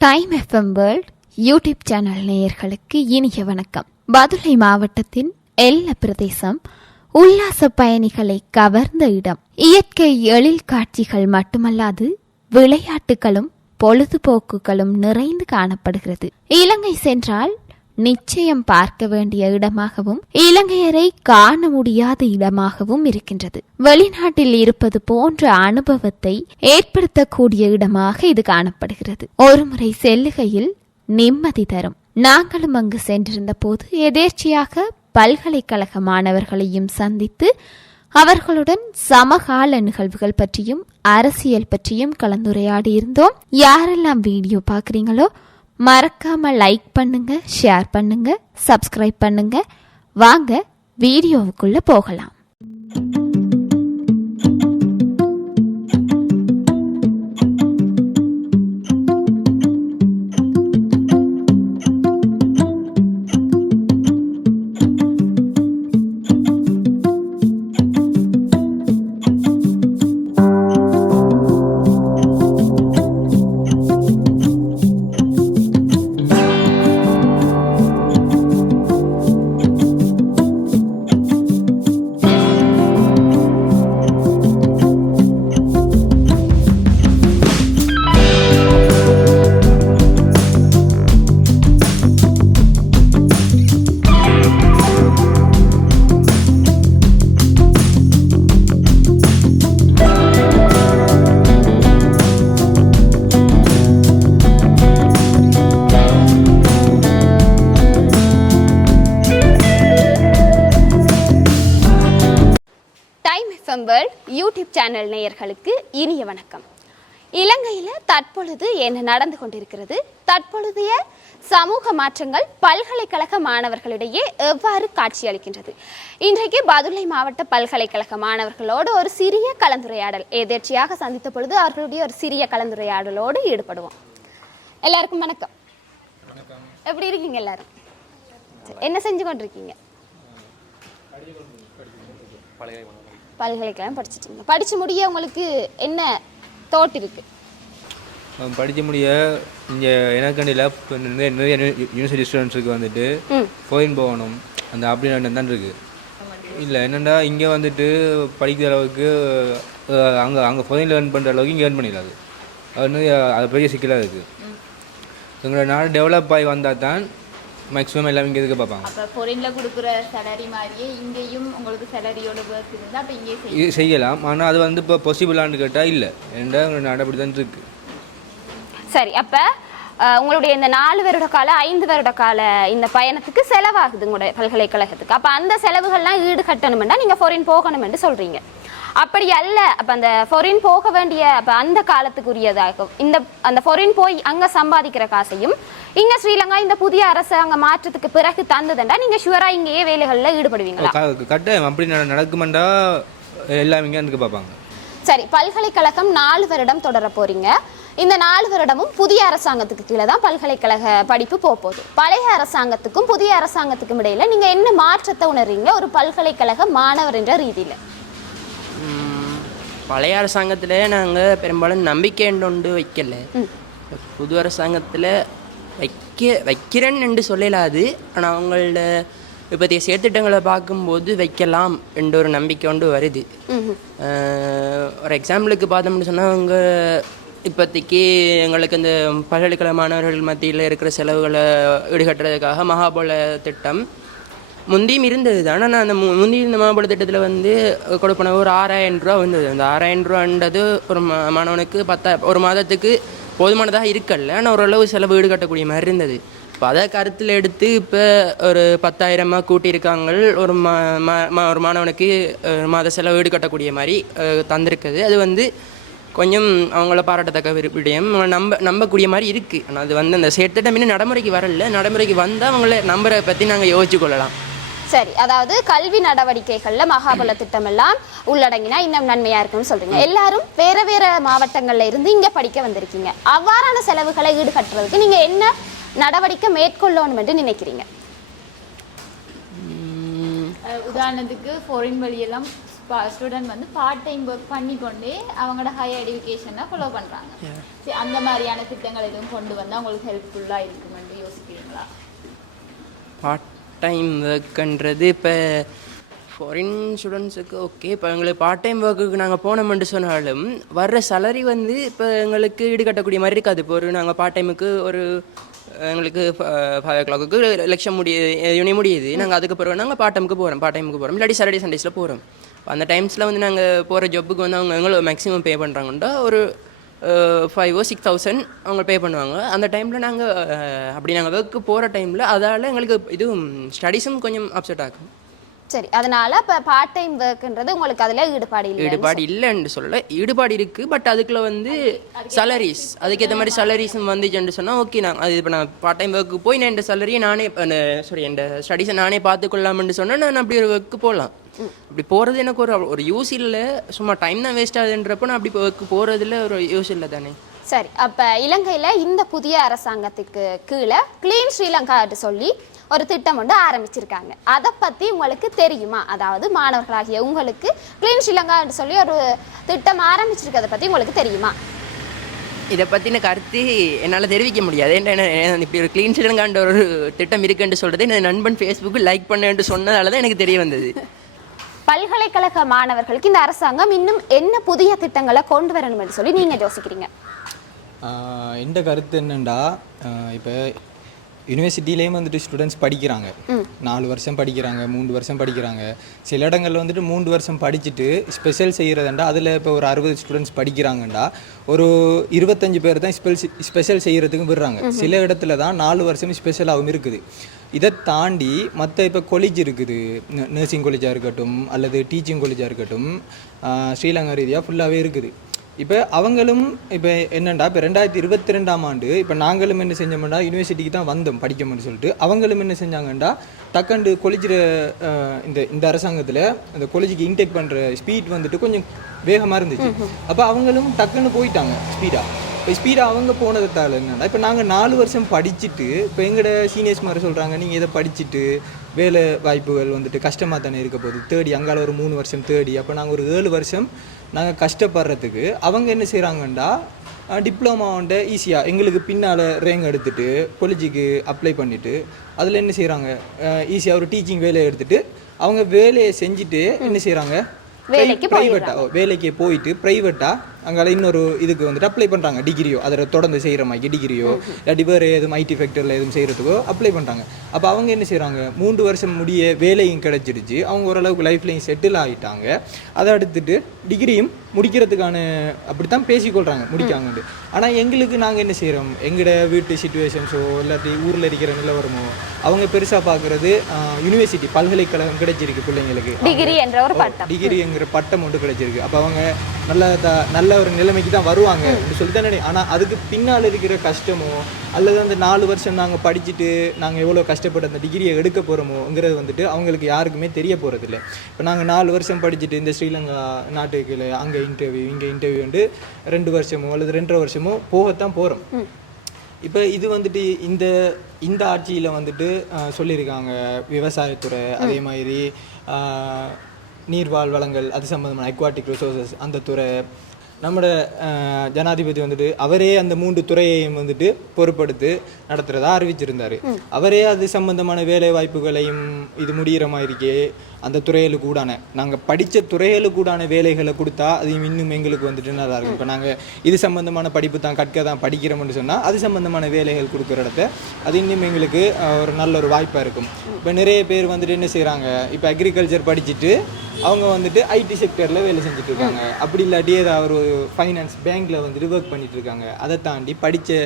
Time FM world YouTube channel நேயர்களுக்கு இனிய வணக்கம். பதுளை மாவட்டத்தின் எல்ல பிரதேசம் உல்லாச பயணிகளை கவர்ந்த இடம். இயற்கை எழில் காட்சிகள் மட்டுமல்லாது விளையாட்டுகளும் பொழுதுபோக்குகளும் நிறைந்து காணப்படுகிறது. இலங்கை சென்றால் நிச்சயம் பார்க்க வேண்டிய இடமாகவும் இலங்கையரை காண முடியாத இடமாகவும் இருக்கின்றது. வெளிநாட்டில் இருப்பது போன்ற அனுபவத்தை ஏற்படுத்தக்கூடிய இடமாக இது காணப்படுகிறது. ஒருமுறை செல்லுகையில் நிம்மதி தரும். நாங்களும் அங்கு சென்றிருந்த போது எதேர்ச்சியாக பல்கலைக்கழக மாணவர்களையும் சந்தித்து அவர்களுடன் சமகால நிகழ்வுகள் பற்றியும் அரசியல் பற்றியும் கலந்துரையாடி இருந்தோம். யாரெல்லாம் வீடியோ பார்க்குறீங்களோ மறக்காமல் லைக் பண்ணுங்க ஷேர் பண்ணுங்க சப்ஸ்கிரைப் பண்ணுங்க. வாங்க வீடியோவுக்குள்ளே போகலாம். எஃப்எம் வேர்ல்ட் யூடியூப் சேனல் நேயர்களுக்கு இனிய வணக்கம் இலங்கையில் தற்பொழுது என்ன நடந்து கொண்டிருக்கிறது தற்பொழுதைய சமூக மாற்றங்கள் பல்கலைக்கழக மாணவர்களிடையே எவ்வாறு காட்சியளிக்கின்றது இன்றைக்கு பதுளை மாவட்ட பல்கலைக்கழக மாணவர்களோடு ஒரு சிறிய கலந்துரையாடல் எதேர்ச்சியாக சந்தித்த பொழுது அவர்களுடைய ஒரு சிறிய கலந்துரையாடலோடு ஈடுபடுவோம் எல்லாருக்கும் வணக்கம் எப்படி இருக்கீங்க எல்லாரும் என்ன செஞ்சு கொண்டிருக்கீங்க பல்கலைக்கழகம் படிச்சிட்டீங்க. படிச்சு முடிய உங்களுக்கு என்ன தோட் இருக்கு? படிக்க முடிய இங்கே எனக்கண்டியில் இப்போ நிறைய நிறைய யூனிவர்சிட்டி ஸ்டூடெண்ட்ஸுக்கு வந்துட்டு ஃபாரின் போகணும். அந்த அப்படின்னு தான் இருக்குது இல்லை என்னென்னா இங்கே வந்துட்டு படிக்கிற அளவுக்கு அங்கே அங்கே ஃபாரினில் ஏர்ன் பண்ணுற அளவுக்கு இங்கே ஏர்ன் பண்ணிடாது அது. வந்து அது பெரிய சிக்கலாக இருக்குது எங்களோட நாடு டெவலப் ஆகி வந்தால் தான் மேக்ஸிமம் எல்லாமே இங்கே இதுக்கு பார்ப்பாங்க? அப்போ ஃபாரின்ல கொடுக்குற சேலரி மாதிரியே இங்கேயும் உங்களுக்கு சேலரியோட ஒர்க் இருந்தால் அப்போ இங்கே செய்யும் இது செய்யலாம். ஆனால் அது வந்து இப்போ பாசிபிளான்னு கேட்டால் இல்லை. ஏன்டா நாடு அப்படி தான் இருக்குது சரி அப்ப உங்களுடைய இந்த நாலு வருட கால ஐந்து வருட கால இந்த பயணத்துக்கு செலவாகுது உங்களுடைய பல்கலைக்கழகத்துக்கு. அப்ப அந்த செலவுகள்லாம் ஈடு கட்டணும்னா நீங்க ஃபாரின் போகணும்னு சொல்றீங்க. அப்படி அல்ல அப்ப அந்த ஃபாரின் போக வேண்டிய அப்ப அந்த காலத்துக்குரியதாகும். இந்த அந்த ஃபாரின் போய் அங்க சம்பாதிக்கிற காசையும் இங்க ஸ்ரீலங்கா இந்த புதிய அரசாங்க மாற்றத்துக்கு பிறகு தந்ததுண்டா? நீங்க ஷுவரா இங்கேயே வேலைகள்ல ஈடுபடுவீங்களா? கட்டாயம். அப்படி நட- நடக்குமெண்டா எல்லாமே இங்கே இதுக்கு பார்ப்பாங்க. சரி பல்கலைக்கழகம் நாலு வருடம் தொடர போறீங்க. இந்த நாலு வருடமும் புதிய அரசாங்கத்துக்கு கீழே தான் பல்கலைக்கழக படிப்பு போக போகுது பழைய அரசாங்கத்துக்கும் புதிய அரசாங்கத்துக்கும் இடையில நீங்க என்ன மாற்றத்தை உணர்றீங்க? ஒரு பல்கலைக்கழக மாணவர் என்ற ரீதியில. பழைய அரசாங்கத்தில் நாங்கள் பெரும்பாலும் நம்பிக்கை ஒன்று வைக்கல. புது அரசாங்கத்தில் வைக்க வைக்கிறேன்னு என்று சொல்லலாது ஆனால் அவங்களோட இப்போதைய செயற்திட்டங்களை பார்க்கும்போது வைக்கலாம் என்ற ஒரு நம்பிக்கை ஒன்று வருது. ஒரு எக்ஸாம்பிளுக்கு பார்த்தோம்னு சொன்னால் அவங்க இப்போதைக்கு எங்களுக்கு இந்த பல்கலைக்கழக மாணவர்கள் மத்தியில் இருக்கிற செலவுகளை ஈடுகட்டுறதுக்காக மகாபல திட்டம் முந்தியும் இருந்தது தான். ஆனால் அந்த மு- முந்தி இருந்த மாம்பழ திட்டத்தில் வந்து கொடுப்பன ஒரு ஆறாயிரம் ரூபா வந்தது. அந்த ஆறாயிரம் ரூபான்றது ஒரு மா மாணவனுக்கு பத்தா ஒரு மாதத்துக்கு போதுமானதாக இருக்கல ஆனால் ஓரளவு செலவு ஈடுகட்டக்கூடிய மாதிரி இருந்தது. இப்போ அதை கருத்தில் எடுத்து இப்போ ஒரு பத்தாயிரமாக கூட்டியிருக்காங்க ஒரு மா மா- மா- ஒரு மாணவனுக்கு மாத செலவு ஈடுகட்டக்கூடிய மாதிரி தந்திருக்குது. அது வந்து கொஞ்சம் அவங்கள பாராட்டத்தக்க விரு- விடயம். நம்ப நம்பக்கூடிய மாதிரி இருக்குது ஆனால் அது வந்து அந்த சேர்த்திட்டம் இன்னும் நடைமுறைக்கு வரல. நடைமுறைக்கு வந்தால் அவங்கள நம்பரை பற்றி நாங்கள் யோசிச்சு கொள்ளலாம். சரி அதாவது கல்வி நடவடிக்கைகள்ல மகாபல திட்டம் எல்லாம் உள்ளடங்கினா இன்னும் நன்மையா இருக்கும்னு சொல்றீங்க. எல்லாரும் வேற வேற மாவட்டங்கள்ல இருந்து இங்க படிக்க வந்திருக்கீங்க. அவ்வாறான செலவுகளை ஈடுகட்டுறதுக்கு நீங்க என்ன நடவடிக்கை மேற்கொள்ளணும் என்று நினைக்கிறீங்க? உதாரணத்துக்கு ஃபாரின் வழியெல்லாம் ஸ்டூடெண்ட் வந்து பார்ட் டைம் ஒர்க் பண்ணி கொண்டே அவங்களோட ஹையர் எடுகேஷனை ஃபாலோ பண்ணுறாங்க சரி அந்த மாதிரியான திட்டங்கள் எதுவும் கொண்டு வந்தால் உங்களுக்கு ஹெல்ப்ஃபுல்லாக இருக்குமென்று யோசிக்கிறீங்களா? பார்ட் டைம் ஒர்க்குன்றது இப்போ ஃபாரின் ஸ்டூடெண்ட்ஸுக்கு ஓகே இப்போ எங்களுக்கு பார்ட் டைம் ஒர்க்குக்கு நாங்கள் போனோம்னு சொன்னாலும் வர்ற சேலரி வந்து இப்போ எங்களுக்கு ஈடுகட்டக்கூடிய மாதிரி இருக்காது. இப்போ ஒரு நாங்கள் பார்ட் டைமுக்கு ஒரு எங்களுக்கு ஃபைவ் ஓ கிளாக்கு லட்சம் முடியுது யூனி முடியுது. நாங்கள் அதுக்கு பிறகு நாங்கள் பார்ட் டைமுக்கு போகிறோம் பார்ட் டைமுக்கு போகிறோம் இல்லாட்டி சாட்டர்டே சண்டேஸில் போகிறோம் அந்த டைம்ஸில் வந்து நாங்கள் போகிற ஜப்புக்கு வந்து அவங்க எங்களை மேக்ஸிமம் பே பண்ணுறாங்கன்றா ஒரு ஃபைவோ சிக்ஸ் தௌசண்ட் அவங்க பே பண்ணுவாங்க. அந்த டைமில் நாங்கள் அப்படி நாங்கள் ஒர்க்கு போகிற டைமில் அதால் எங்களுக்கு இதுவும் ஸ்டடீஸும் கொஞ்சம் அப்செட் ஆகும். சரி அதனால இப்போ பார்ட் டைம் ஒர்க்ன்றது உங்களுக்கு அதுல ஈடுபாடு இல்லை ஈடுபாடு இல்லைன்னு சொல்லல. ஈடுபாடு இருக்குது பட் அதுக்குள்ள வந்து salaries. அதுக்கேற்ற மாதிரி salaries-ம் வந்துச்சுன்னு சொன்னால் ஓகே நான் அது இப்போ நான் பார்ட் டைம் ஒர்க்கு போய் நான் என் சேலரியை நானே சாரி என் ஸ்டடீஸை நானே பார்த்துக்கொள்ளாமன்னு சொன்னால் நான் அப்படி ஒரு ஒர்க்கு போகலாம் அப்படி போகிறது எனக்கு ஒரு ஒரு யூஸ் இல்லை. சும்மா டைம் தான் வேஸ்ட் ஆகுதுன்றப்போ நான் அப்படி ஒர்க்கு போகிறதுல ஒரு யூஸ் இல்லை தானே. சரி அப்ப இலங்கையில இந்த புதிய அரசாங்கத்துக்கு கீழே கிளீன் ஸ்ரீலங்கா சொல்லி ஒரு திட்டம் வந்து ஆரம்பிச்சிருக்காங்க. அதை பத்தி உங்களுக்கு தெரியுமா? அதாவது மாணவர்களாகிய உங்களுக்கு கிளீன் ஸ்ரீலங்கா சொல்லி ஒரு திட்டம் ஆரம்பிச்சிருக்கதை பத்தி உங்களுக்கு தெரியுமா? இதை பற்றின கருத்து என்னால் தெரிவிக்க முடியாது. ஏன்னா என்ன- இப்படி ஒரு க்ளீன் ஸ்ரீலங்கான்ற ஒரு திட்டம் இருக்குன்னு சொல்கிறது என் நண்பன் ஃபேஸ்புக்கு லைக் பண்ணேன்ட்டு சொன்னதால தான் எனக்கு தெரிய வந்தது. பல்கலைக்கழக மாணவர்களுக்கு இந்த அரசாங்கம் இன்னும் என்ன புதிய திட்டங்களை கொண்டு வரணும் என்று சொல்லி நீங்க யோசிக்கிறீங்க? எந்த கருத்து என்னண்டா? இப்போ யூனிவர்சிட்டிலேயும் வந்துட்டு ஸ்டூடெண்ட்ஸ் படிக்கிறாங்க. நாலு வருஷம் படிக்கிறாங்க மூணு வருஷம் படிக்கிறாங்க. சில இடங்கள்ல வந்துட்டு மூன்று வருஷம் படிச்சுட்டு ஸ்பெஷல் செய்கிறதுண்டா அதில் இப்போ ஒரு அறுபது ஸ்டூடெண்ட்ஸ் படிக்கிறாங்கண்டா ஒரு இருபத்தஞ்சு பேர் தான் ஸ்பெல் ஸ்பெஷல் செய்கிறதுக்கு விடுறாங்க. சில இடத்துல தான் நாலு வருஷம் ஸ்பெஷலாகவும் இருக்குது. இதை தாண்டி மற்ற இப்போ காலேஜ் இருக்குது. நர்சிங் காலேஜாக இருக்கட்டும் அல்லது டீச்சிங் காலேஜாக இருக்கட்டும் ஸ்ரீலங்கா ரீதியாக ஃபுல்லாகவே இருக்குது. இப்போ அவங்களும் இப்போ என்னண்டா இப்போ ரெண்டாயிரத்தி இருபத்தி ரெண்டாம் ஆண்டு இப்போ நாங்களும் என்ன செஞ்சோம்னா யூனிவர்சிட்டிக்கு தான் வந்தோம் படிக்கணும்னு சொல்லிட்டு. அவங்களும் என்ன செஞ்சாங்கண்டா டக்கண்டு கொலிஜிற இந்த இந்த அரசாங்கத்தில் அந்த கொலிஜிக்கு இன்டேக் பண்ணுற ஸ்பீட் வந்துட்டு கொஞ்சம் வேகமாக இருந்துச்சு. அப்போ அவங்களும் டக்குன்னு போயிட்டாங்க ஸ்பீடாக இப்போ ஸ்பீடாக அவங்க போனதால என்னன்னா இப்போ நாங்கள் நாலு வருஷம் படிச்சுட்டு இப்போ எங்களோட சீனியர்ஸ் மாதிரி சொல்கிறாங்க நீங்கள் இதை படிச்சுட்டு வேலை வாய்ப்புகள் வந்துட்டு கஷ்டமாக தானே இருக்க போகுது. தேடி அங்கால ஒரு மூணு வருஷம் தேடி அப்போ நாங்கள் ஒரு ஏழு வருஷம் நாங்கள் கஷ்டப்படுறதுக்கு அவங்க என்ன செய்கிறாங்கண்டா டிப்ளமா வந்து ஈஸியாக எங்களுக்கு பின்னால் ரேங்க் எடுத்துட்டு கொலேஜுக்கு அப்ளை பண்ணிவிட்டு அதில் என்ன செய்கிறாங்க ஈஸியாக ஒரு டீச்சிங் வேலையை எடுத்துட்டு அவங்க வேலையை செஞ்சுட்டு என்ன செய்கிறாங்க வேலைக்கு ப்ரைவேட்டா வேலைக்கு போயிட்டு ப்ரைவேட்டா அங்கால இன்னொரு இதுக்கு வந்துட்டு அப்ளை பண்ணுறாங்க டிகிரியோ அதில் தொடர்ந்து செய்கிற மாதிரி டிகிரியோ இல்லாட்டி வேறு எதுவும் ஐடி ஃபேக்டரியில் எதுவும் செய்கிறதுக்கோ அப்ளை பண்ணுறாங்க அப்போ அவங்க என்ன செய்கிறாங்க மூன்று வருஷம் முடிய வேலையும் கிடைச்சிருச்சு அவங்க ஓரளவுக்கு லைஃப்லையும் செட்டில் ஆகிட்டாங்க அதை எடுத்துட்டு டிகிரியும் முடிக்கிறதுக்கான அப்படித்தான் பேசிக்கொள்கிறாங்க முடிக்காங்கன்ட்டு ஆனால் எங்களுக்கு நாங்கள் என்ன செய்கிறோம் எங்களோட வீட்டு சுச்சுவேஷன்ஸோ இல்லாட்டி ஊரில் இருக்கிற நிலவரமோ அவங்க பெருசாக பார்க்குறது யூனிவர்சிட்டி பல்கலைக்கழகம் கிடைச்சிருக்கு பிள்ளைங்களுக்கு. டிகிரி என்ற ஒரு பட்டம். டிகிரிங்கிற பட்டம் ஒன்று கிடைச்சிருக்கு. அப்போ அவங்க நல்ல த நல்ல ஒரு நிலைமைக்கு தான் வருவாங்க அப்படின்னு சொல்லி தானே ஆனால் அதுக்கு பின்னால் இருக்கிற கஷ்டமோ அல்லது அந்த நாலு வருஷம் நாங்கள் படிச்சுட்டு நாங்கள் எவ்வளோ கஷ்டப்பட்டு அந்த டிகிரியை எடுக்க போகிறோமோங்கிறது வந்துட்டு அவங்களுக்கு யாருக்குமே தெரிய போகிறதில்ல இப்போ நாங்கள் நாலு வருஷம் படிச்சுட்டு இந்த ஸ்ரீலங்கா நாட்டுக்கு அங்கே இன்டர்வியூ இங்கே இன்டர்வியூ வந்து ரெண்டு வருஷமோ அல்லது ரெண்டரை வருஷமோ போகத்தான் போகிறோம் இப்போ இது வந்துட்டு இந்த இந்த ஆட்சியில் வந்துட்டு சொல்லியிருக்காங்க விவசாயத்துறை அதே மாதிரி நீர்வாழ் வளங்கள் அது சம்மந்தமான அக்வாட்டிக் ரிசோர்சஸ் அந்த துறை நம்மளோட ஜனாதிபதி வந்துட்டு அவரே அந்த மூன்று துறையையும் வந்துட்டு பொறுப்படுத்து நடத்துறதா அறிவிச்சிருந்தாரு. அவரே அது சம்பந்தமான வேலை வாய்ப்புகளையும் இது முடிகிற மாதிரிக்கே அந்த துறைகளுக்கு கூடான நாங்கள் படித்த துறைகளுக்கு கூடான வேலைகளை கொடுத்தா அது இன்னும் எங்களுக்கு வந்துட்டு நல்லா இருக்கும். இப்போ நாங்கள் இது சம்பந்தமான படிப்பு தான் கற்க தான் படிக்கிறோம்னு சொன்னால் அது சம்பந்தமான வேலைகள் கொடுக்குற இடத்த அது இன்னும் எங்களுக்கு ஒரு நல்ல ஒரு வாய்ப்பாக இருக்கும். இப்போ நிறைய பேர் வந்துட்டு என்ன செய்கிறாங்க இப்போ அக்ரிகல்ச்சர் படிச்சுட்டு அவங்க வந்துட்டு ஐடி செக்டரில் வேலை செஞ்சுட்டு இருக்காங்க அப்படி இல்லாட்டி ஏதாவது ஒரு ஃபைனான்ஸ் பேங்க்கில் வந்துட்டு ஒர்க் பண்ணிட்டு இருக்காங்க அதை தாண்டி படித்த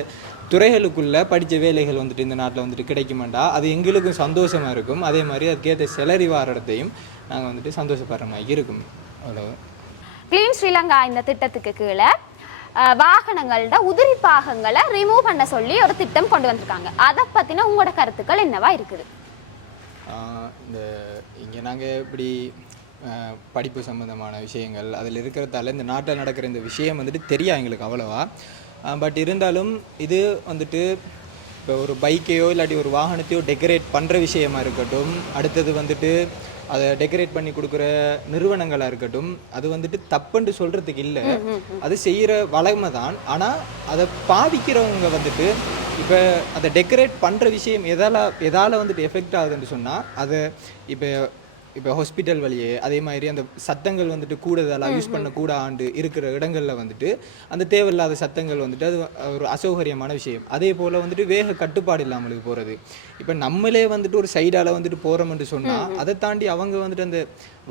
துறைகளுக்குள்ள படித்த வேலைகள் வந்துட்டு இந்த நாட்டில் வந்துட்டு கிடைக்குமாண்டா? அது எங்களுக்கும் சந்தோஷமா இருக்கும். அதே மாதிரி அதுக்கேற்ற செலரி வார இடத்தையும் நாங்கள் வந்துட்டு சந்தோஷப்படுற மாதிரி இருக்கும். அவ்வளோ கிளீன் ஸ்ரீலங்கா இந்த திட்டத்துக்கு கீழே வாகனங்களோட உதிரி பாகங்களை ரிமூவ் பண்ண சொல்லி ஒரு திட்டம் கொண்டு வந்திருக்காங்க. அதை பத்தின உங்களோட கருத்துக்கள் என்னவா இருக்குது? இந்த இங்கே நாங்கள் இப்படி படிப்பு சம்மந்தமான விஷயங்கள் அதில் இருக்கிறதால இந்த நாட்டில் நடக்கிற இந்த விஷயம் வந்துட்டு தெரியா எங்களுக்கு அவ்வளோவா. பட் இருந்தாலும் இது வந்துட்டு இப்போ ஒரு பைக்கையோ இல்லாட்டி ஒரு வாகனத்தையோ டெக்கரேட் பண்ணுற விஷயமா இருக்கட்டும் அடுத்தது வந்துட்டு அதை டெக்கரேட் பண்ணி கொடுக்குற நிறுவனங்களாக இருக்கட்டும் அது வந்துட்டு தப்புன்னு சொல்கிறதுக்கு இல்லை. அது செய்கிற வளமை தான். ஆனால் அதை பாவிக்கிறவங்க வந்துட்டு இப்போ அதை டெக்கரேட் பண்ணுற விஷயம் எதால எதால் வந்துட்டு எஃபெக்ட் ஆகுதுன்னு சொன்னால் அதை இப்போ இப்போ ஹாஸ்பிட்டல் வழியே அதே மாதிரி அந்த சத்தங்கள் வந்துட்டு கூடுதலாக யூஸ் பண்ணக்கூட ஆண்டு இருக்கிற இடங்களில் வந்துட்டு அந்த தேவையில்லாத சத்தங்கள் வந்துட்டு அது ஒரு அசௌகரியமான விஷயம். அதே போல் வந்துட்டு வேக கட்டுப்பாடு இல்லாமலுக்கு போகிறது இப்போ நம்மளே வந்துட்டு ஒரு சைடால் வந்துட்டு போகிறோம்னு சொன்னால் அதை தாண்டி அவங்க வந்துட்டு அந்த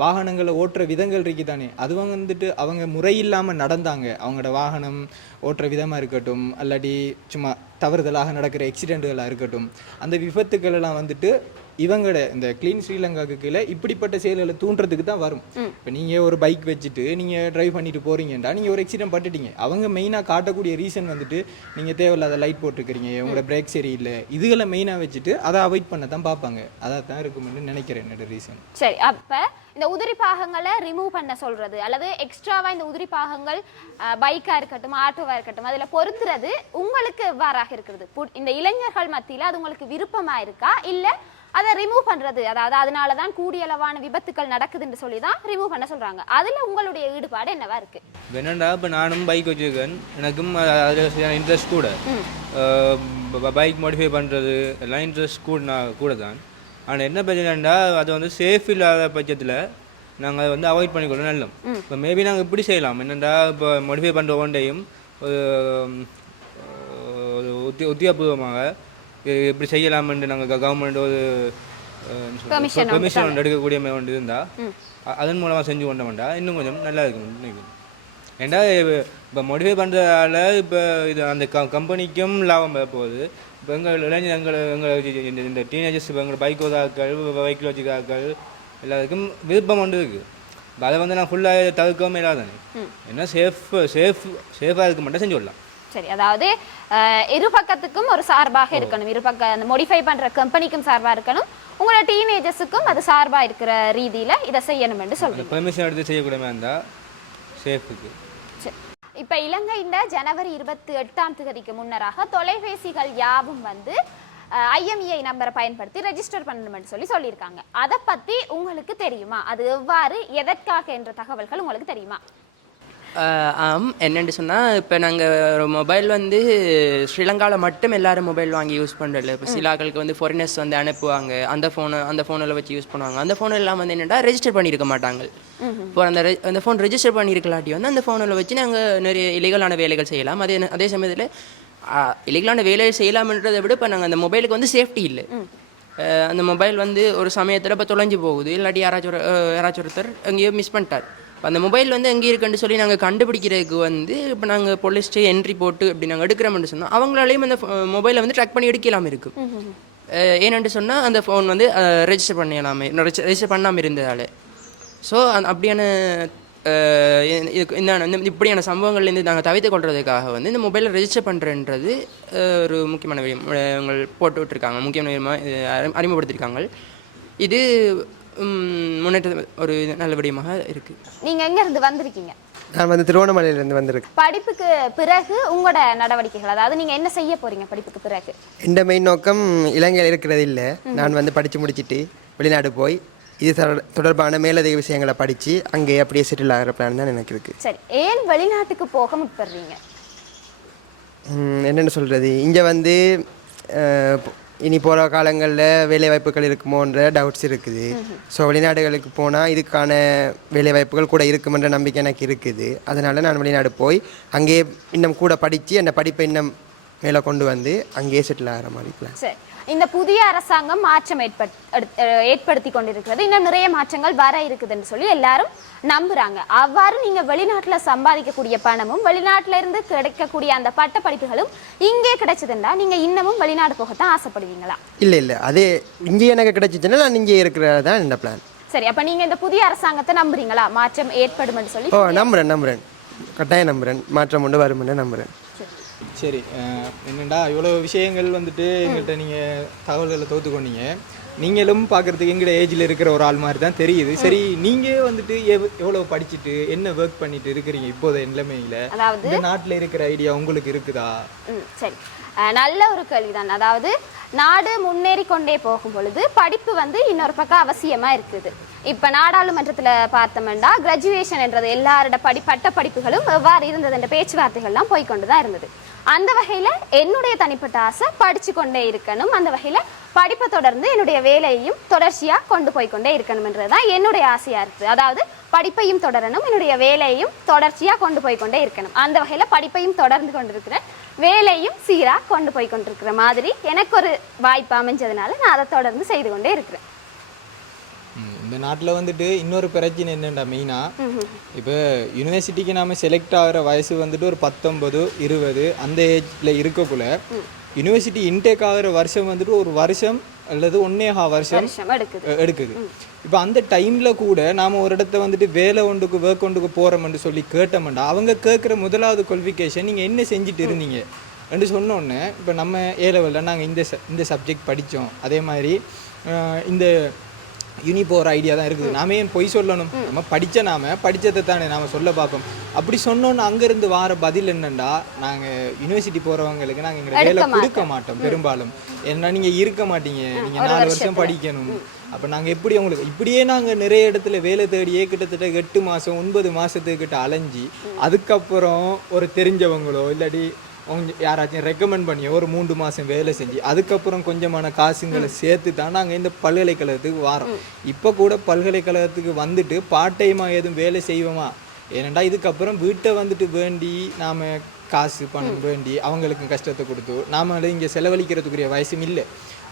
வாகனங்களை ஓட்டுற விதங்கள் இருக்கு தானே. அது வந்துட்டு அவங்க முறையில்லாமல் நடந்தாங்க. அவங்களோட வாகனம் ஓட்டுற விதமாக இருக்கட்டும் அல்லாட்டி சும்மா தவறுதலாக நடக்கிற ஆக்சிடென்ட்டுகளாக இருக்கட்டும் அந்த விபத்துக்கள் எல்லாம் வந்துட்டு இவங்களோட இந்த க்ளீன் ஸ்ரீலங்காவுக்கு கீழே இப்படிப்பட்ட செயல்களை தூண்டுறதுக்கு தான் வரும். இப்போ நீங்கள் ஒரு பைக் வச்சுட்டு நீங்கள் டிரைவ் பண்ணிட்டு போறீங்கடா நீங்கள் ஒரு ஆக்சிடென்ட் பட்டுட்டீங்க. அவங்க மெயினாக காட்டக்கூடிய ரீசன் வந்துட்டு நீங்கள் தேவையில்லாத லைட் போட்டிருக்கிறீங்க உங்களோட பிரேக் சரியில்லை. இதுகளை மெயினாக வச்சுட்டு அதை அவாய்ட் பண்ண தான் பார்ப்பாங்க. அதான் தான் இருக்கும்னு நினைக்கிறேன் என்னோட ரீசன் சரி அப்ப இந்த உதிரி பாகங்களை ரிமூவ் பண்ண சொல்றது அல்லது எக்ஸ்ட்ராவா இந்த உதிரி பாகங்கள் பைக்கா இருக்கட்டும் ஆட்டோவா இருக்கட்டும் அதுல பொருத்துறது உங்களுக்கு எவ்வாறாக இருக்கிறது? இந்த இளைஞர்கள் மத்தியில அது உங்களுக்கு விருப்பமா இருக்கா? இல்ல அதை ரிமூவ் பண்றது அதாவது அதனால தான் கூடிய அளவான விபத்துக்கள் நடக்குதுன்னு சொல்லி தான் ரிமூவ் பண்ண சொல்றாங்க அதுல உங்களுடைய ஈடுபாடு என்னவா இருக்கு என்னண்டா இப்போ நானும் பைக் வச்சுருக்கேன் எனக்கும் அதில் இன்ட்ரெஸ்ட் கூட பைக் மாடிஃபை பண்ணுறது எல்லாம் இன்ட்ரெஸ்ட் கூட நான் கூட தான் ஆனால் என்ன பிரச்சனைண்டா அது வந்து சேஃப் இல்லாத பட்சத்தில் நாங்கள் அதை வந்து அவாய்ட் பண்ணிக்கொள்ள நல்லோம் இப்போ மேபி நாங்கள் இப்படி செய்யலாம் என்னென்னா இப்போ மாடிஃபை பண்ணுற ஒன்றையும் ஒரு உத்தி உத்தியோகபூர்வமாக இப்படி செய்யலாம்னு நாங்கள் கவர்மெண்ட் ஒரு பெர்மிஷன் எடுக்கக்கூடிய ஒன்று இருந்தால் அதன் மூலமாக செஞ்சு கொண்ட வேண்டாம் இன்னும் கொஞ்சம் நல்லா இருக்கும் நினைக்கிறேன் ஏன்டா இப்போ மாடிஃபை பண்ணுறதால இப்போ இது அந்த க கம்பெனிக்கும் லாபம் போகுது. இப்போ எங்கள் இளைஞர் எங்கள் எங்கள் இந்த இந்த டீனேஜர்ஸ் இப்போ எங்கள் பைக் ஓதாக்கள் பைக்கில் வச்சுக்காக்கள் எல்லாருக்கும் விருப்பம் ஒன்று இருக்குது இப்போ அதை வந்து நான் ஃபுல்லாக தவிர்க்கவும் இல்லாதானே ஏன்னா சேஃப் சேஃப் சேஃபாக இருக்க மட்டும் செஞ்சு விடலாம் சரி அதாவது அஹ், இரு பக்கத்துக்கும் ஒரு சார்பாக இருக்கணும். இரு பக்க அந்த மோடிஃபை பண்ற கம்பெனிக்கும் சார்பா இருக்கணும். உங்களோட டீனேஜர்ஸுக்கும் அது சார்பா இருக்கிற ரீதியில இதை செய்யணும் என்று சொல்றீங்க. பெர்மிஷன் எடுத்து செய்யக்கூடிய மாதிரி இருந்தால் சேஃபுக்கு. இப்ப இலங்கையின் ஜனவரி இருபத்தி எட்டாம் தேதிக்கு முன்னராக தொலைபேசிகள் யாவும் வந்து ஐஎம்இஐ நம்பரை பயன்படுத்தி ரெஜிஸ்டர் பண்ணணும்னு சொல்லி சொல்லியிருக்காங்க. அதை பத்தி உங்களுக்கு தெரியுமா? அது எவ்வாறு எதற்காக என்ற தகவல்கள் உங்களுக்கு தெரியுமா? ஆம். என்னென்னு சொன்னால் இப்போ நாங்கள் ஒரு மொபைல் வந்து ஸ்ரீலங்காவில் மட்டும் எல்லாரும் மொபைல் வாங்கி யூஸ் பண்ணுறதில்ல இப்போ சில ஆட்களுக்கு வந்து ஃபாரினர்ஸ் வந்து அனுப்புவாங்க. அந்த ஃபோனை அந்த ஃபோனில் வச்சு யூஸ் பண்ணுவாங்க. அந்த ஃபோன் எல்லாம் வந்து என்னென்னா ரெஜிஸ்டர் பண்ணியிருக்க மாட்டாங்க. இப்போ அந்த அந்த ஃபோன் ரெஜிஸ்டர் பண்ணியிருக்கலாட்டி வந்து அந்த ஃபோனில் வச்சு நாங்கள் நிறைய இலீகலான வேலைகள் செய்யலாம். அதே அதே சமயத்தில் இலீகலான வேலைகள் செய்யலாம்ன்றதை விட இப்போ நாங்கள் அந்த மொபைலுக்கு வந்து சேஃப்டி இல்லை. அந்த மொபைல் வந்து ஒரு சமயத்தில் இப்போ தொலைஞ்சு போகுது. இல்லாட்டி யாராச்சும் ஒரு யாராச்சும் ஒருத்தர் எங்கேயோ மிஸ் பண்ணிட்டார். அந்த மொபைல் வந்து எங்கே இருக்குன்னு சொல்லி நாங்கள் கண்டுபிடிக்கிறதுக்கு வந்து இப்போ நாங்கள் போலீஸ்ட்டு என்ட்ரி போட்டு இப்படி நாங்கள் எடுக்கிறோம்னு சொன்னால் அவங்களாலையும் அந்த மொபைலை வந்து ட்ராக் பண்ணி எடுக்கலாம் இருக்கும் அஹ் ஏனென்று சொன்னால் அந்த ஃபோன் வந்து ரெஜிஸ்டர் பண்ணலாமே ரெஜிஸ்டர் பண்ணாமல் இருந்ததால். ஸோ அப்படியான இந்த இப்படியான சம்பவங்கள்லேருந்து நாங்கள் தவிர்த்து கொள்றதுக்காக வந்து இந்த மொபைலை ரெஜிஸ்டர் பண்ணுறன்றது ஒரு முக்கியமான அஹ் அவங்க போட்டு விட்டுருக்காங்க. முக்கியமான அறிமுகப்படுத்தியிருக்காங்க இது முன்னேற்ற ஒரு இது நல்ல விடயமாக இருக்குது நீங்க எங்க இருந்து வந்திருக்கீங்க? நான் வந்து திருவண்ணாமலையிலேருந்து வந்திருக்கேன். படிப்புக்கு பிறகு உங்களோட நடவடிக்கைகள் அதாவது நீங்க என்ன செய்ய போறீங்க படிப்புக்கு பிறகு? இந்த மெயின் நோக்கம் இலங்கையில் இருக்கிறது இல்லை. நான் வந்து படித்து முடிச்சிட்டு வெளிநாடு போய் இது தொடர்- தொடர்பான மேலதிக விஷயங்களை படித்து அங்கே அப்படியே செட்டில் ஆகிற பிளான் தான் எனக்கு இருக்குது சரி ஏன் வெளிநாட்டுக்கு போக முற்படுறீங்க என்னென்னு சொல்கிறது இங்கே வந்து இனி போகிற காலங்களில் வேலை வாய்ப்புகள் இருக்குமோன்ற டவுட்ஸ் இருக்குது. ஸோ வெளிநாடுகளுக்கு போனால் இதுக்கான வேலை வாய்ப்புகள் கூட இருக்குமென்ற நம்பிக்கை எனக்கு இருக்குது. அதனால் நான் வெளிநாடு போய் அங்கேயே இன்னும் கூட படித்து அந்த படிப்பை இன்னும் மேலே கொண்டு வந்து அங்கேயே செட்டில் ஆகிற மாதிரி பிளான் சரி. இந்த புதிய அரசாங்கம் மாற்றம் ஏற்பட் ஏற்படுத்தி கொண்டிருக்கிறது. இன்னும் நிறைய மாற்றங்கள் வர இருக்குதுன்னு சொல்லி எல்லாரும் நம்புறாங்க. அவ்வாறு நீங்க வெளிநாட்டுல சம்பாதிக்கக்கூடிய பணமும் வெளிநாட்டுல இருந்து கிடைக்கக்கூடிய அந்த பட்ட படிப்புகளும் இங்கே கிடைச்சதுண்டா நீங்க இன்னமும் வெளிநாடு போகத்தான் ஆசைப்படுவீங்களா? இல்லை இல்லை. அதே இங்கே எனக்கு கிடைச்சிச்சுன்னா நான் இங்கே இருக்கிறது தான் இந்த பிளான் சரி. அப்ப நீங்க இந்த புதிய அரசாங்கத்தை நம்புறீங்களா? மாற்றம் ஏற்படும் சொல்லி ஓ நம்புறேன் நம்புறேன். கட்டாயம் நம்புறேன். மாற்றம் உண்டு வரும்னு நம்புறேன். சரி அஹ், என்னடா இவ்வளோ விஷயங்கள் வந்துட்டு எங்கள்கிட்ட நீங்கள் தகவல்களை தொகுத்து கொண்டீங்க நீங்களும் பார்க்குறதுக்கு எங்கட ஏஜில் இருக்கிற ஒரு ஆள் மாதிரி தான் தெரியுது. சரி நீங்கள் வந்துட்டு எவ் எவ்வளோ படிச்சுட்டு என்ன ஒர்க் பண்ணிட்டு இருக்கிறீங்க இப்போதைய நிலைமையில்? அதாவது இந்த நாட்டில் இருக்கிற ஐடியா உங்களுக்கு இருக்குதா? சரி. நல்ல ஒரு கேள்விதான். அதாவது நாடு முன்னேறி கொண்டே போகும் பொழுது படிப்பு வந்து இன்னொரு பக்கம் அவசியமா இருக்குது. இப்போ நாடாளுமன்றத்தில் பார்த்தோம்னா கிராஜுவேஷன் என்றது எல்லாரோட படி பட்ட படிப்புகளும் எவ்வாறு இருந்தது என்ற பேச்சுவார்த்தைகள்லாம் போய்க்கொண்டு தான் இருந்தது. அந்த வகையில் என்னுடைய தனிப்பட்ட ஆசை படித்து கொண்டே இருக்கணும். அந்த வகையில் படிப்பை தொடர்ந்து என்னுடைய வேலையையும் தொடர்ச்சியாக கொண்டு போய் கொண்டே இருக்கணும்ன்றது தான் என்னுடைய ஆசையாக இருக்குது. அதாவது படிப்பையும் தொடரணும் என்னுடைய வேலையையும் தொடர்ச்சியாக கொண்டு போய் கொண்டே இருக்கணும். அந்த வகையில் படிப்பையும் தொடர்ந்து கொண்டிருக்கிறேன் வேலையும் சீராக கொண்டு போய் கொண்டிருக்கிற மாதிரி எனக்கு ஒரு வாய்ப்பு அமைஞ்சதுனால நான் அதை தொடர்ந்து செய்து கொண்டே இருக்கிறேன். ம், இந்த நாட்டில் வந்துட்டு இன்னொரு பிரச்சனை என்னென்னா மெயினாக இப்போ யூனிவர்சிட்டிக்கு நாம செலக்ட் ஆகிற வயசு வந்துட்டு ஒரு பத்தொன்பது இருபது அந்த ஏஜில் இருக்கக்குள்ள யூனிவர்சிட்டி இன்டேக் ஆகிற வருஷம் வந்துட்டு ஒரு வருஷம் அல்லது ஒன்னேகா வருஷம் வருஷம் எடுக்குது. இப்போ அந்த டைமில் கூட நாம் ஒரு இடத்த வந்துட்டு வேலை ஒன்றுக்கு ஒர்க் ஒன்றுக்கு போகிறோம்னு சொல்லி கேட்டோம்டா அவங்க கேட்குற முதலாவது குவாலிஃபிகேஷன் நீங்கள் என்ன செஞ்சுட்டு இருந்தீங்க? என்று சொன்னோன்னே இப்போ நம்ம ஏ லெவலில் நாங்கள் இந்த இந்த சப்ஜெக்ட் படித்தோம் அதே மாதிரி இந்த யூனி போகிற ஐடியா தான் இருக்குது. நாம ஏன் பொய் சொல்லணும்? நம்ம படித்த நாம படித்ததை தானே நாம சொல்ல பார்ப்போம். அப்படி சொன்னோன்னு அங்கேருந்து வார பதில் என்னண்டா? நாங்கள் யூனிவர்சிட்டி போகிறவங்களுக்கு நாங்கள் எங்களை வேலை கொடுக்க மாட்டோம். பெரும்பாலும். ஏன்னா நீங்கள் இருக்க மாட்டீங்க. நீங்கள் நாலு வருஷம் படிக்கணும். அப்போ நாங்கள் எப்படி உங்களுக்கு இப்படியே நாங்கள் நிறைய இடத்துல வேலை தேடியே கிட்டத்தட்ட எட்டு மாதம் ஒன்பது மாதத்துக்கிட்ட அலைஞ்சி அதுக்கப்புறம் ஒரு தெரிஞ்சவங்களோ இல்லாட்டி அவங்க யாராச்சும் ரெக்கமெண்ட் பண்ணி ஒரு மூன்று மாதம் வேலை செஞ்சு அதுக்கப்புறம் கொஞ்சமான காசுங்களை சேர்த்து தான் நாங்கள் இந்த பல்கலைக்கழகத்துக்கு வரோம். இப்போ கூட பல்கலைக்கழகத்துக்கு வந்துட்டு பார்ட் டைமாக எதுவும் வேலை செய்வோமா? ஏனண்டா இதுக்கப்புறம் வீட்டை வந்துட்டு வேண்டி நாம் காசு பணம் வேண்டி அவங்களுக்கு கஷ்டத்தை கொடுத்து நாம இங்கே செலவழிக்கிறதுக்குரிய வயசும் இல்லை.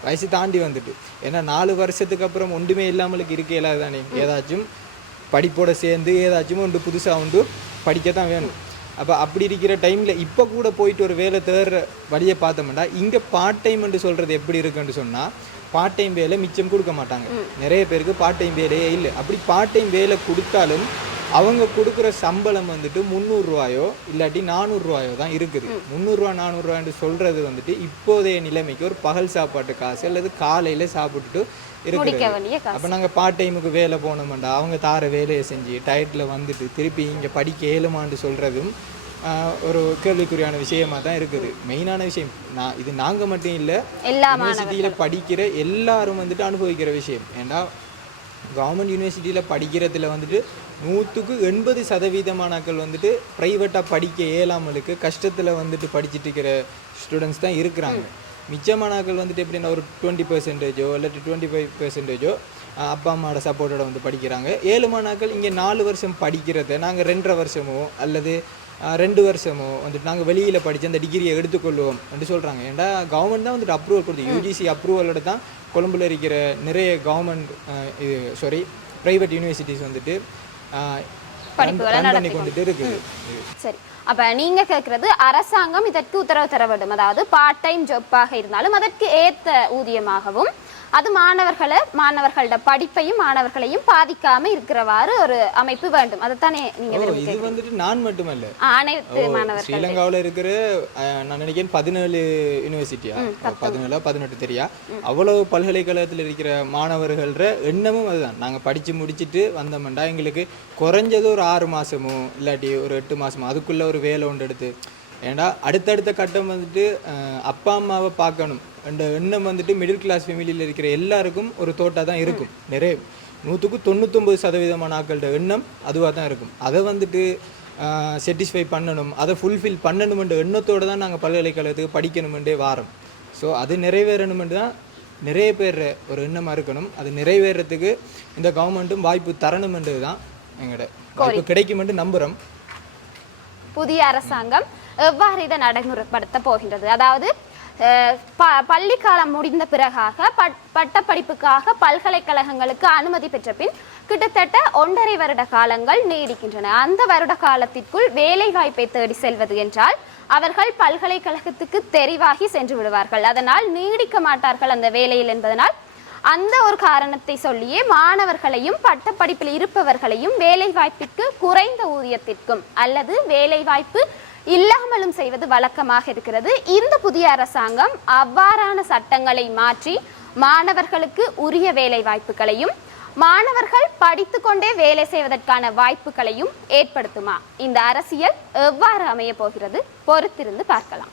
வயசு தாண்டி வந்துட்டு. ஏன்னா நாலு வருஷத்துக்கு அப்புறம் ஒன்றுமே இல்லாமலுக்கு இருக்க இல்லாத தானே. ஏதாச்சும் படிப்போட சேர்ந்து ஏதாச்சும் ஒன்று புதுசாக உண்டு படிக்கத்தான் வேணும். அப்போ அப்படி இருக்கிற டைமில் இப்போ கூட போயிட்டு ஒரு வேலை தேடுற வழியை பார்த்தோம்னா இங்கே பார்ட் டைம்னு சொல்கிறது எப்படி இருக்குன்னு சொன்னால் பார்ட் டைம் வேலை மிச்சம் கொடுக்க மாட்டாங்க. நிறைய பேருக்கு பார்ட் டைம் வேலையே இல்லை. அப்படி பார்ட் டைம் வேலை கொடுத்தாலும் அவங்க கொடுக்குற சம்பளம் வந்துட்டு முந்நூறுரூவாயோ இல்லாட்டி நானூறுரூவாயோ தான் இருக்குது. முந்நூறுரூவா நானூறுரூவான்னு சொல்கிறது வந்துட்டு இப்போதைய நிலைமைக்கு ஒரு பகல் சாப்பாட்டு காசு அல்லது காலையில் சாப்பிட்டுட்டு காசு. அப்போ நாங்கள் பார்ட் டைமுக்கு வேலை போனோம்டா. அவங்க தார வேலையை செஞ்சு டயட்டில் வந்துட்டு திருப்பி இங்கே படிக்க ஏழுமான்னு சொல்கிறதும் ஒரு கேள்விக்குறியான விஷயமா தான் இருக்குது. மெயினான விஷயம் நான் இது நாங்கள் மட்டும் இல்லை எல்லா யூனிவர்சிட்டியில் படிக்கிற எல்லாரும் வந்துட்டு அனுபவிக்கிற விஷயம். ஏன்னா கவர்மெண்ட் யூனிவர்சிட்டியில் படிக்கிறதுல வந்துட்டு நூற்றுக்கு எண்பது சதவீதமானாக்கள் வந்துட்டு ப்ரைவேட்டாக படிக்க இயலாமலுக்கு கஷ்டத்தில் வந்துட்டு படிச்சுட்டு இருக்கிற ஸ்டூடெண்ட்ஸ் தான் இருக்கிறாங்க. மிச்சமானாக்கள் வந்துட்டு எப்படின்னா ஒரு டுவெண்ட்டி பர்சன்டேஜோ இல்லாட்டி டுவெண்ட்டி ஃபைவ் பர்சன்டேஜோ அப்பா அம்மாவோட சப்போர்ட்டோட வந்து படிக்கிறாங்க. ஏழு மாணாக்கள் இங்கே நாலு வருஷம் படிக்கிறத நாங்கள் ரெண்டரை வருஷமோ அல்லது ரெண்டு வருஷமோ வந்துட்டு நாங்கள் வெளியில் படித்து அந்த டிகிரியை எடுத்துக்கொள்வோம் என்று சொல்கிறாங்க ஏன்டா கவர்மெண்ட் தான் வந்துட்டு அப்ரூவல் கொடுத்து யூஜிசி அப்ரூவலோட தான் கொழும்புல இருக்கிற நிறைய கவர்மெண்ட் இது சாரி ப்ரைவேட் யூனிவர்சிட்டிஸ் வந்துட்டு run பண்ணி கொண்டுட்டு இருக்குது. சரி. அப்போ நீங்கள் கேட்குறது அரசாங்கம் இதற்கு உத்தரவு தர வேண்டும். அதாவது பார்ட் டைம் ஜாப்பாக இருந்தாலும் அதற்கு ஏற்ற ஊதியமாகவும் அது மாணவர்களை மாணவர்களோட படிப்பையும் மாணவர்களையும் பாதிக்காம இருக்கிறவாறு ஒரு அமைப்பு வேண்டும். அதைத்தானே நீங்க இது. வந்துட்டு நான் மட்டுமல்ல. அனைத்து மாணவர்கள். ஸ்ரீலங்காவில் இருக்கிற நான் நினைக்கிறேன் பதினேழு யூனிவர்சிட்டியா பதினேழா பதினெட்டு தெரியா? அவ்வளவு பல்கலைக்கழகத்தில் இருக்கிற மாணவர்கள்ற எண்ணமும் அதுதான். நாங்கள் படித்து முடிச்சுட்டு வந்தோம்டா எங்களுக்கு குறைஞ்சது ஒரு ஆறு மாசமோ இல்லாட்டி ஒரு எட்டு மாசமோ அதுக்குள்ள ஒரு வேலை ஒன்று எடுத்து. ஏன்டா அடுத்தடுத்த கட்டம் வந்துட்டு அப்பா அம்மாவை பார்க்கணும். அந்த எண்ணம் வந்துட்டு மிடில் கிளாஸ் ஃபேமிலியில் இருக்கிற எல்லாருக்கும் ஒரு தோட்டா தான் இருக்கும். நிறைய நூற்றுக்கு தொண்ணூத்தொம்பது சதவீதமான ஆக்களோட எண்ணம் அதுவாக தான் இருக்கும். அதை வந்துட்டு சாட்டிஸ்ஃபை பண்ணணும் அதை ஃபுல்ஃபில் பண்ணணுமென்ற எண்ணத்தோடு தான் நாங்கள் பல்கலைக்கழகத்துக்கு படிக்கணுமென்றே வாரம். ஸோ அது நிறைவேறணுமென்று தான் நிறைய பேர் ஒரு எண்ணமாக இருக்கணும். அது நிறைவேறத்துக்கு இந்த கவர்மெண்ட்டும் வாய்ப்பு தரணுமென்றது தான் எங்களோட வாய்ப்பு கிடைக்குமென்று நம்புகிறோம் புதிய அரசாங்கம் எவ்வாறு இதை நடைமுறைப்படுத்த போகின்றது? அதாவது ப பள்ளிக்காலம் முடிந்த பிறகாக பட் பட்டப்படிப்புக்காக பல்கலைக்கழகங்களுக்கு அனுமதி பெற்ற பின் கிட்டத்தட்ட ஒன்றரை வருட காலங்கள் நீடிக்கின்றன. அந்த வருட காலத்திற்குள் வேலை வாய்ப்பை தேடி செல்வது என்றால் அவர்கள் பல்கலைக்கழகத்துக்கு தெரிவாகி சென்று விடுவார்கள். அதனால் நீடிக்க மாட்டார்கள் அந்த வேலையில் என்பதனால் அந்த ஒரு காரணத்தை சொல்லியே மாணவர்களையும் பட்டப்படிப்பில் இருப்பவர்களையும் வேலைவாய்ப்பிற்கு குறைந்த ஊதியத்திற்கும் அல்லது வேலைவாய்ப்பு இல்லாமலும் செய்வது வழக்கமாக இருக்கிறது. இந்த புதிய அரசாங்கம் அவ்வாறான சட்டங்களை மாற்றி மாணவர்களுக்கு உரிய வேலை வாய்ப்புகளையும் மாணவர்கள் படித்துக்கொண்டே வேலை செய்வதற்கான வாய்ப்புகளையும் ஏற்படுத்துமா? இந்த அரசியல் எவ்வாறு அமைய போகிறது? பொறுத்திருந்து பார்க்கலாம்.